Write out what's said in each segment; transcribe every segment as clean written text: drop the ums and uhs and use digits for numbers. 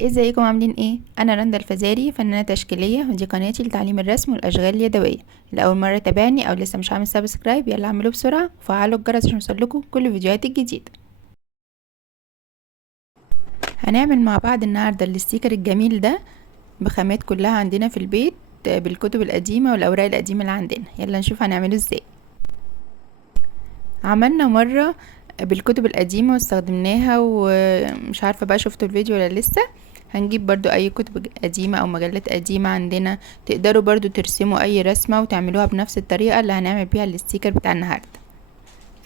ازيكم عاملين ايه؟ انا رندا الفزاري، فنانة تشكيلية، ودي قناتي لتعليم الرسم والاشغال اليدوية. لأول مرة تابعني او لسه مش عامل سبسكرايب، يلا اعملوه بسرعة وفعلوا الجرس عشان يوصلكوا كل الفيديوهات الجديدة. هنعمل مع بعض النهاردة الستيكر الجميل ده بخامات كلها عندنا في البيت، بالكتب القديمة والاوراق القديمة اللي عندنا. يلا نشوف هنعمله ازاي. عملنا مرة بالكتب القديمة واستخدمناها، ومش عارفة بقى شفتوا الفيديو ولا لسه. هنجيب برضو اي كتب قديمة او مجلات قديمة عندنا، تقدروا برضو ترسموا اي رسمة وتعملوها بنفس الطريقة اللي هنعمل بيها الستيكر بتاع النهاردة.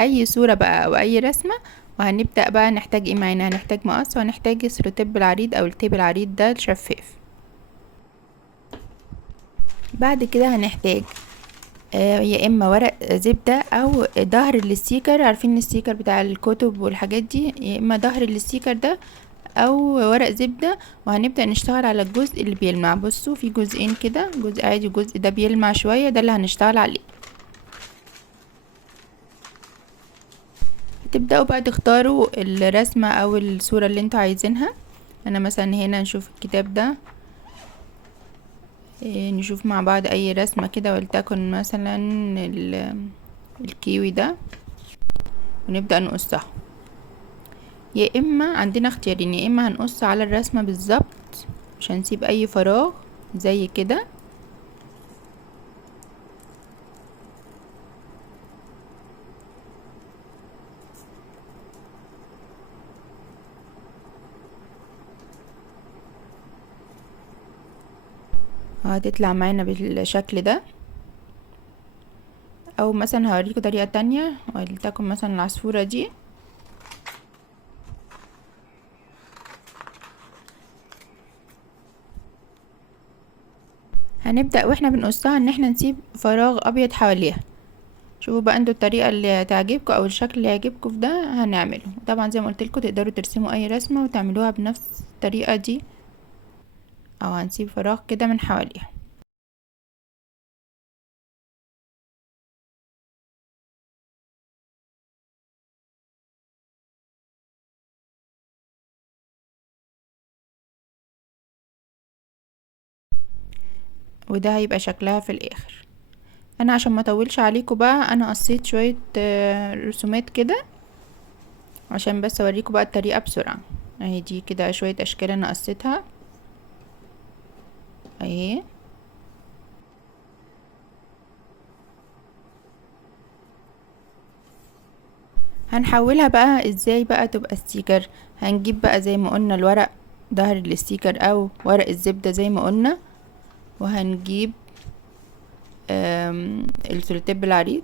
اي صورة بقى او اي رسمة. وهنبدأ بقى نحتاج ايه معانا؟ هنحتاج مقص، وهنحتاج السلوتيب العريض او التيب العريض ده الشفاف. بعد كده هنحتاج يا اما ورق زبدة او ظهر الستيكر. عارفين الستيكر بتاع الكتب والحاجات دي، يا اما ظهر الستيكر ده او ورق زبدة. وهنبدأ نشتغل على الجزء اللي بيلمع. بصوا في جزئين كده، جزء عادي وجزء ده بيلمع شوية، ده اللي هنشتغل عليه. تبدأوا بقى تختاروا الرسمة او الصورة اللي انتوا عايزينها. انا مثلا هنا نشوف الكتاب ده، نشوف مع بعض اي رسمة كده، ولتكن مثلا الكيوي ده، ونبدأ نقصها. يا اما عندنا اختيارين، يا اما هنقص على الرسمة بالظبط مش هنسيب اي فراغ زي كده، هتطلع معانا بالشكل ده. او مثلا هوريكم طريقة تانية، ولتكن مثلا العصفورة دي. هنبدأ واحنا بنقصها ان احنا نسيب فراغ ابيض حواليها. شوفوا بقى انتوا الطريقة اللي تعجبكم او الشكل اللي يعجبكم في ده هنعمله. طبعا زي ما قلت لكم تقدروا ترسموا اي رسمة وتعملوها بنفس الطريقة دي، او هنسيب فراغ كده من حواليها. وده هيبقى شكلها في الاخر. انا عشان ما اطولش عليكم بقى، انا قصيت شوية رسومات كده عشان بس اوريكم بقى الطريقة بسرعة. اهي دي كده شوية اشكال انا قصيتها اهي. هنحولها بقى ازاي بقى تبقى ستيكر؟ هنجيب بقى زي ما قلنا الورق، ظهر الستيكر او ورق الزبدة زي ما قلنا، وهنجيب السلوتيب العريض،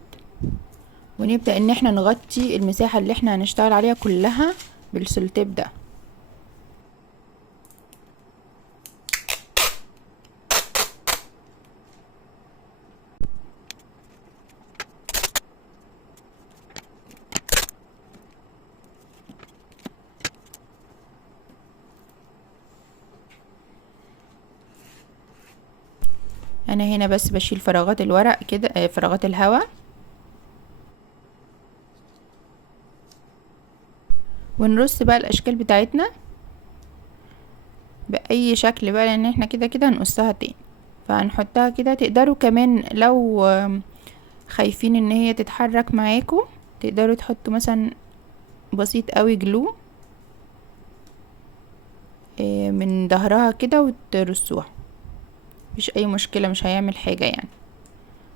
ونبدأ ان احنا نغطي المساحة اللي احنا هنشتغل عليها كلها بالسلوتيب ده. انا هنا بس بشيل فراغات الورق كده، فراغات الهواء. ونرص بقى الاشكال بتاعتنا باي شكل بقى، لان احنا كده كده هنقصها تاني. فهنحطها كده. تقدروا كمان لو خايفين ان هي تتحرك معاكم، تقدروا تحطوا مثلا بسيط قوي جلو من ظهرها كده وترصوها، مفيش اي مشكلة، مش هيعمل حاجة يعني.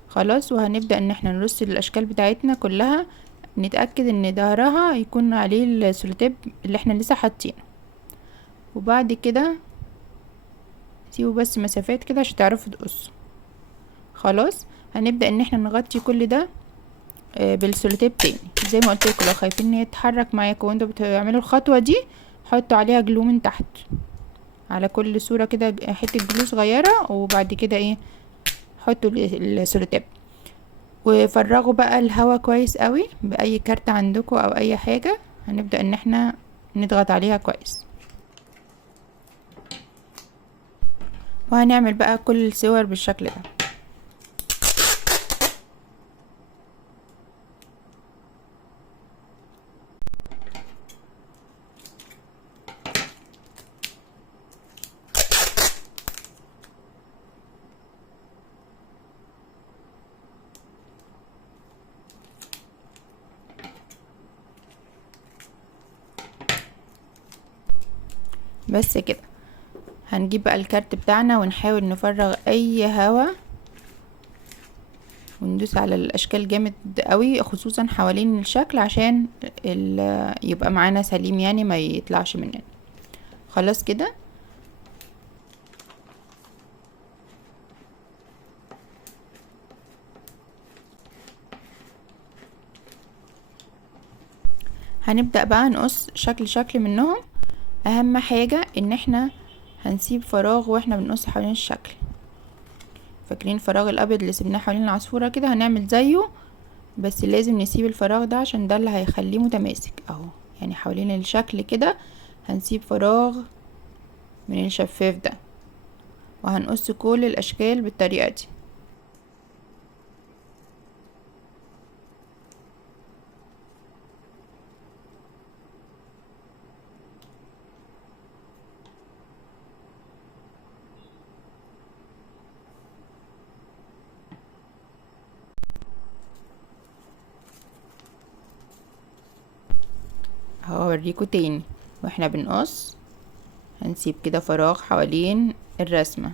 خلاص، وهنبدأ ان احنا نرص الاشكال بتاعتنا كلها. نتأكد ان ظهرها يكون عليه السلوتيب اللي احنا لسه حاطينه. وبعد كده سيبوا بس مسافات كده عشان تعرفوا تقصوا. خلاص، هنبدأ ان احنا نغطي كل ده بالسولوتيب تاني. زي ما قلت لكم، لو خايفين ان هي تتحرك معاكم وانتوا بتعملوا الخطوه دي، حطوا عليها جلو من تحت على كل صوره كده، حته جلو صغيره. وبعد كده ايه، حطوا السولوتيب. وفرغوا بقى الهواء كويس قوي باي كارت عندكم او اي حاجه. هنبدا ان احنا نضغط عليها كويس. وهنعمل بقى كل الصور بالشكل ده. بس كده. هنجيب بقى الكارت بتاعنا ونحاول نفرغ اي هوا، وندوس على الاشكال جامد قوي خصوصا حوالين الشكل عشان يبقى معانا سليم يعني ما يطلعش مننا. خلاص كده. هنبدأ بقى نقص شكل منهم. اهم حاجة ان احنا هنسيب فراغ واحنا بنقص حوالين الشكل. فاكرين الفراغ الابيض اللي سيبناه حوالين العصفورة كده؟ هنعمل زيه، بس لازم نسيب الفراغ ده عشان ده اللي هيخليه متماسك اهو. يعني حوالين الشكل كده هنسيب فراغ من الشفاف ده، وهنقص كل الاشكال بالطريقة دي. هوريكم تاني. واحنا بنقص هنسيب كده فراغ حوالين الرسمة.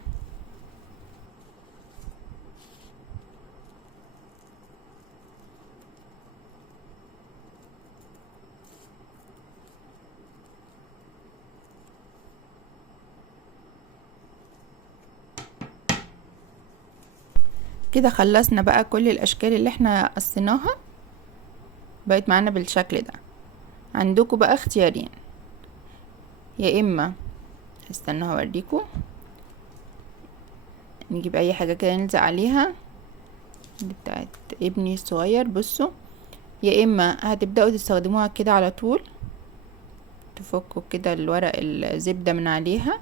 كده خلصنا بقى كل الاشكال اللي احنا قصيناها، بقت معانا بالشكل ده. عندكم بقى اختيارين، يا اما استنى هوريكم، نجيب اي حاجة كده نلزق عليها. دي بتاعت ابني الصغير، بصوا. يا اما هتبدأوا تستخدموها كده على طول، تفكوا كده الورق الزبدة من عليها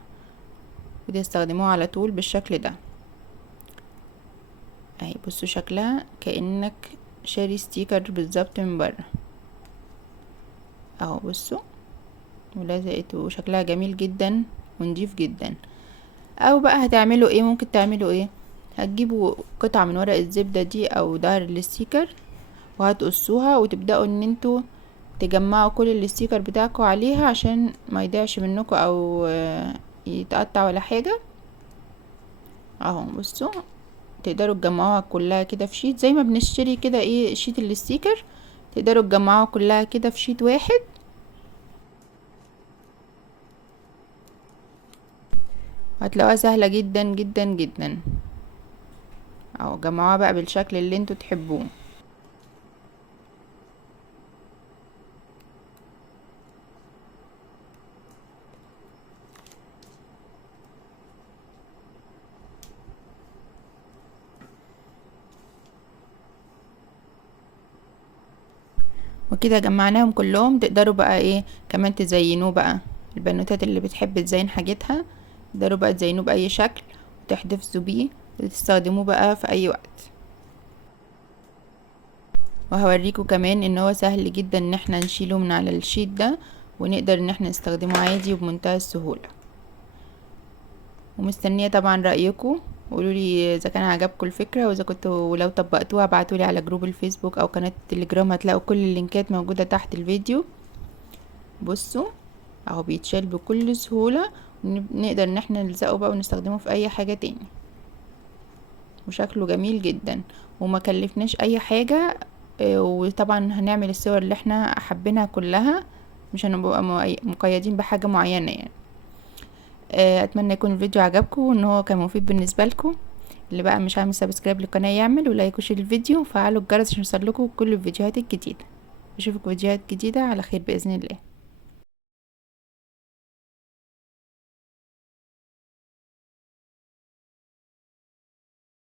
وتستخدموها على طول بالشكل ده اهي. بصوا شكلها كأنك شاري ستيكر بالظبط من بره اهو. بصوا ولزقت وشكلها جميل جدا ونضيف جدا. او بقى هتعملوا ايه؟ ممكن تعملوا ايه؟ هتجيبوا قطعة من ورق الزبدة دي او ظهر الستيكر وهتقصوها وتبدأوا ان انتوا تجمعوا كل الستيكر بتاعكم عليها عشان ما يضيعش منكم او يتقطع ولا حاجة اهو. بصوا تقدروا تجمعوها كلها كده في شيت زي ما بنشتري كده ايه شيت الستيكر، تقدروا تجمعوها كلها كده في شيت واحد. هتلاقوها سهلة جدا جدا جدا اهو. جمعوها بقى بالشكل اللي انتوا تحبوه. وكده جمعناهم كلهم. تقدروا بقى ايه كمان تزينوه بقى. البنوتات اللي بتحب تزين حاجتها تقدروا بقى تزينوه بأي شكل وتحتفظوا بيه وتستخدموه بقى في اي وقت. وهوريكم كمان ان هو سهل جدا ان احنا نشيله من على الشيت ده ونقدر ان احنا نستخدمه عادي وبمنتهى السهولة. ومستنية طبعا رأيكم، قولوا لي اذا كان عجبكم الفكرة، واذا كنتوا ولو طبقتوها ابعتولي على جروب الفيسبوك او قناة التليجرام، هتلاقوا كل اللينكات موجودة تحت الفيديو. بصوا اهو بيتشال بكل سهولة، ونقدر ان احنا نلزقه بقى ونستخدمه في اي حاجة تاني، وشكله جميل جدا وما كلفناش اي حاجة. وطبعا هنعمل الصور اللي احنا حابينها كلها، مش هنبقى مقيدين بحاجة معينة يعني. اتمنى يكون الفيديو عجبكم وان هو كان مفيد بالنسبة لكم. اللي بقى مش عامل سبسكرايب للقناة يعمل، ولايك وشير الفيديو وفعلوا الجرس عشان يوصلكوا كل الفيديوهات الجديدة. اشوفكم فيديوهات جديدة على خير بإذن الله.